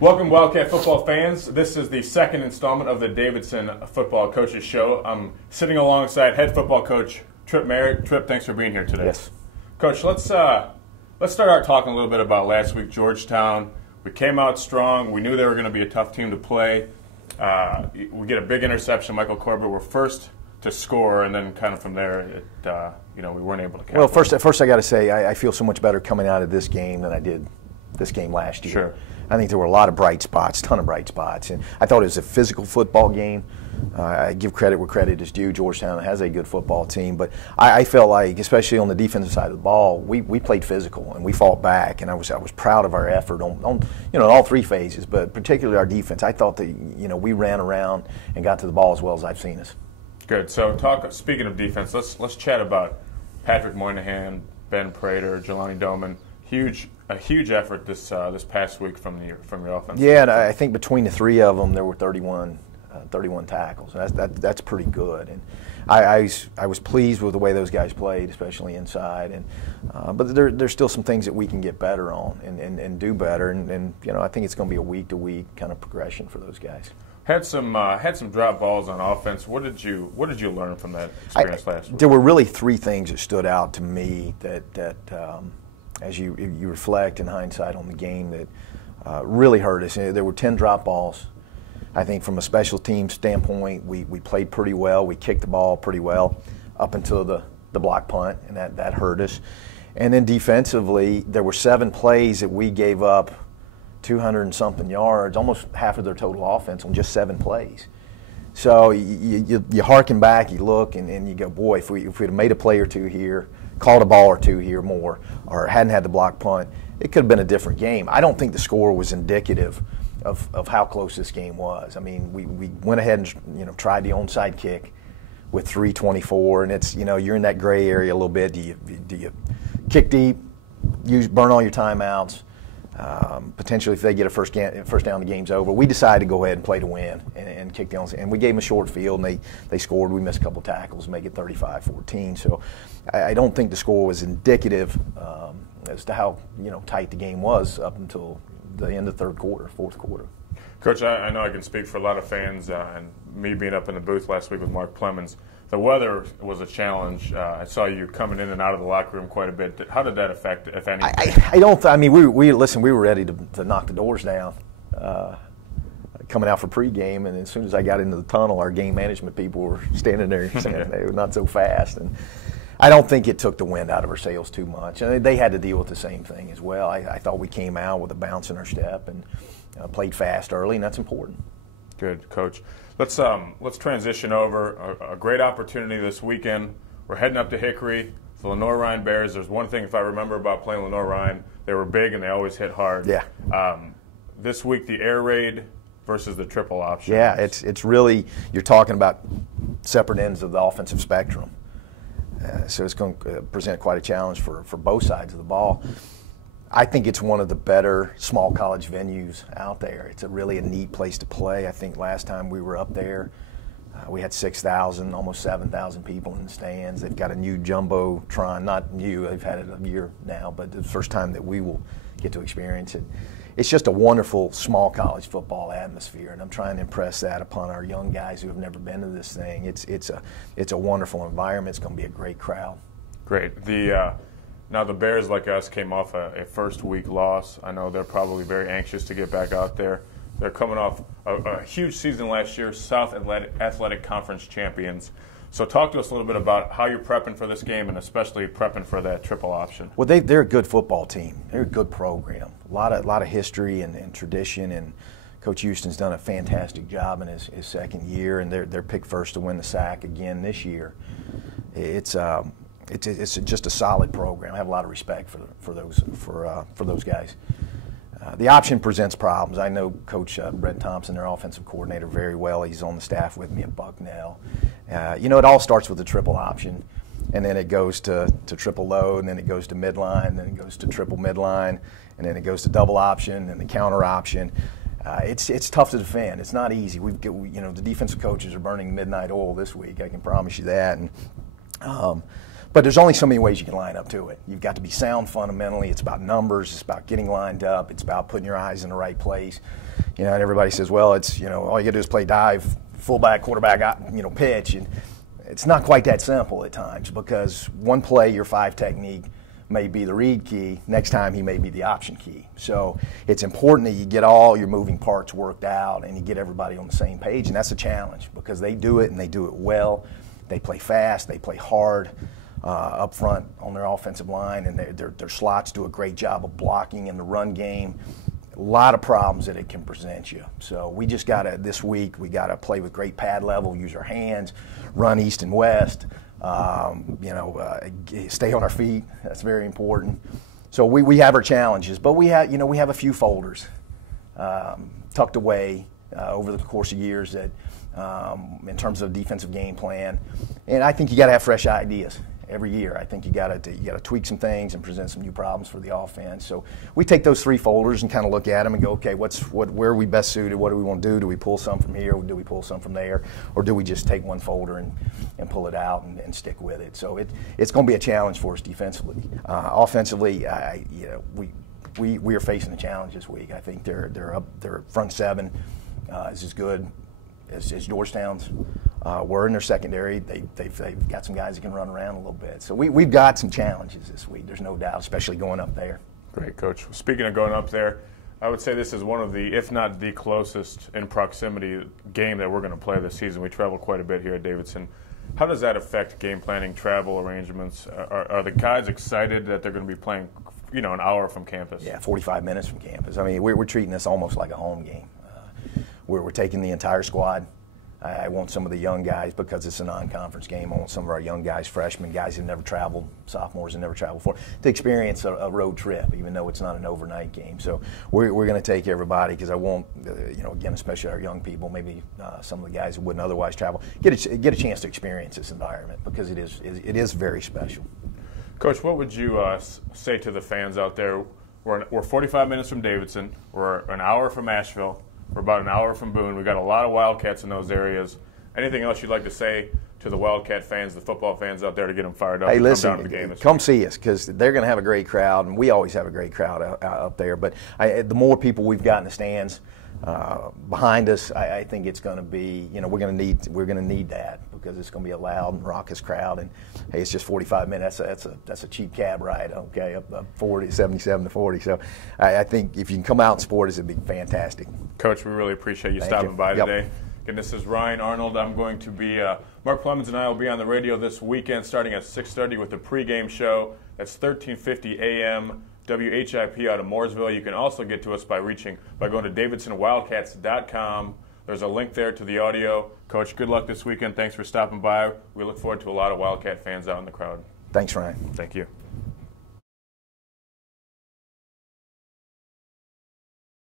Welcome, Wildcat football fans. This is the second installment of the Davidson Football Coaches Show. I'm sitting alongside head football coach Tripp Merritt. Tripp, thanks for being here today. Yes. Coach, let's start out talking a little bit about last week, Georgetown. We came out strong. We knew they were going to be a tough team to play. We get a big interception. Michael Corbett were first to score, and then kind of from there, we weren't able to catch. Well, first I got to say I feel so much better coming out of this game than I did this game last year. Sure. I think there were a lot of bright spots, ton of bright spots, and I thought it was a physical football game. I give credit where credit is due. Georgetown has a good football team, but I felt like, especially on the defensive side of the ball, we played physical and we fought back, and I was proud of our effort on all three phases, but particularly our defense. I thought that we ran around and got to the ball as well as I've seen us. Good. So speaking of defense, let's chat about Patrick Moynihan, Ben Prater, Jelani Doman. A huge effort this past week from your offense. Yeah, and I think between the three of them, there were 31 tackles. That's pretty good, and I was pleased with the way those guys played, especially inside. And but there's still some things that we can get better on and do better. And I think it's going to be a week to week kind of progression for those guys. Had some drop balls on offense. What did you learn from that experience last week? There were really three things that stood out to me that as you reflect in hindsight on the game that really hurt us. There were 10 drop balls. I think from a special team standpoint, we played pretty well. We kicked the ball pretty well up until the block punt, and that hurt us. And then defensively, there were 7 plays that we gave up 200 and something yards, almost half of their total offense on just 7 plays. So you harken back, you look, and you go, boy, if we'd have made a play or two here, called a ball or two here more, or hadn't had the block punt, it could have been a different game. I don't think the score was indicative of how close this game was. I mean, we went ahead and tried the onside kick with 3:24, and it's you're in that gray area a little bit. Do you kick deep, burn all your timeouts? Potentially, if they get a first down, the game's over. We decided to go ahead and play to win and kick the onside, and we gave them a short field, and they scored. We missed a couple tackles, make it 35-14. So I don't think the score was indicative as to how tight the game was up until the end of fourth quarter. Coach, I know I can speak for a lot of fans, and me being up in the booth last week with Mark Clemens. The weather was a challenge. I saw you coming in and out of the locker room quite a bit. How did that affect, if anything? I mean, we were ready to knock the doors down coming out for pregame, and as soon as I got into the tunnel, our game management people were standing there saying they were not so fast. And I don't think it took the wind out of our sails too much. And they had to deal with the same thing as well. I thought we came out with a bounce in our step and played fast early, and that's important. Good, Coach. Let's transition over. A great opportunity this weekend. We're heading up to Hickory, the Lenoir-Rhyne Bears. There's one thing, if I remember about playing Lenoir-Rhyne, they were big and they always hit hard. Yeah. This week, the air raid versus the triple option. Yeah, it's really, you're talking about separate ends of the offensive spectrum. So it's going to present quite a challenge for both sides of the ball. I think it's one of the better small college venues out there. It's really a neat place to play. I think last time we were up there, we had 6,000, almost 7,000 people in the stands. They've got a new Jumbotron, not new, they've had it a year now, but the first time that we will get to experience it. It's just a wonderful small college football atmosphere, and I'm trying to impress that upon our young guys who have never been to this thing. It's a wonderful environment. It's going to be a great crowd. Great. Now the Bears, like us, came off a first-week loss. I know they're probably very anxious to get back out there. They're coming off a huge season last year, South Athletic Conference champions. So talk to us a little bit about how you're prepping for this game and especially prepping for that triple option. Well, they're a good football team. They're a good program. A lot of history and tradition, and Coach Houston's done a fantastic job in his second year, and they're picked first to win the SAC again this year. It's just a solid program. I have a lot of respect for those guys. The option presents problems. I know Coach Brett Thompson, their offensive coordinator, very well. He's on the staff with me at Bucknell. It all starts with the triple option, and then it goes to triple load, and then it goes to midline, and then it goes to triple midline, and then it goes to double option and the counter option. It's tough to defend. It's not easy. The defensive coaches are burning midnight oil this week. I can promise you that. And But there's only so many ways you can line up to it. You've got to be sound fundamentally. It's about numbers. It's about getting lined up. It's about putting your eyes in the right place. And everybody says, well, it's, all you got to do is play dive, fullback, quarterback, pitch. And it's not quite that simple at times, because one play, your 5 technique may be the read key. Next time, he may be the option key. So it's important that you get all your moving parts worked out and you get everybody on the same page. And that's a challenge, because they do it and they do it well. They play fast. They play hard up front on their offensive line, and their slots do a great job of blocking in the run game. A lot of problems that it can present you. So we just got to, this week, we got to play with great pad level, use our hands, run east and west, stay on our feet. That's very important. So we have our challenges, but we have a few folders tucked away over the course of years that, in terms of defensive game plan, and I think you got to have fresh ideas every year. I think you got to tweak some things and present some new problems for the offense. So we take those 3 folders and kind of look at them and go, okay, where are we best suited? What do we want to do? Do we pull some from here? Or do we pull some from there? Or do we just take one folder and pull it out and stick with it? So it's going to be a challenge for us defensively. Offensively, we are facing a challenge this week. I think their front 7 is as good as Georgetown's. We're in their secondary. They've got some guys that can run around a little bit. So we've got some challenges this week. There's no doubt, especially going up there. Great, Coach. Speaking of going up there, I would say this is one of the, if not the closest in proximity game that we're going to play this season. We travel quite a bit here at Davidson. How does that affect game planning, travel arrangements? Are the guys excited that they're going to be playing, an hour from campus? Yeah, 45 minutes from campus. I mean, we're treating this almost like a home game. We're taking the entire squad. I want some of the young guys, because it's a non-conference game. I want some of our young guys, freshmen, guys who've never traveled, sophomores who've never traveled before, to experience a road trip, even though it's not an overnight game. So we're going to take everybody, because I want, again, especially our young people, maybe some of the guys who wouldn't otherwise travel, get a chance to experience this environment, because it is very special. Coach, what would you say to the fans out there? We're 45 minutes from Davidson. We're an hour from Asheville. We're about an hour from Boone. We've got a lot of Wildcats in those areas. Anything else you'd like to say to the Wildcat fans, the football fans out there, to get them fired up? Hey, listen, come down to the game come see us, because they're going to have a great crowd, and we always have a great crowd up there. But the more people we've got in the stands behind us, I think it's going to be, we're going to need that, because it's going to be a loud and raucous crowd. And hey, it's just 45 minutes. That's a cheap cab ride, okay, up 77 to 40. So I think if you can come out and support us, it'd be fantastic. Coach, we really appreciate you stopping by today. Again, this is Ryan Arnold. I'm going to be, Mark Clemens and I will be on the radio this weekend starting at 6:30 with the pregame show. That's 1350 a.m. WHIP out of Mooresville. You can also get to us by going to DavidsonWildcats.com. There's a link there to the audio. Coach, good luck this weekend. Thanks for stopping by. We look forward to a lot of Wildcat fans out in the crowd. Thanks, Ryan. Thank you.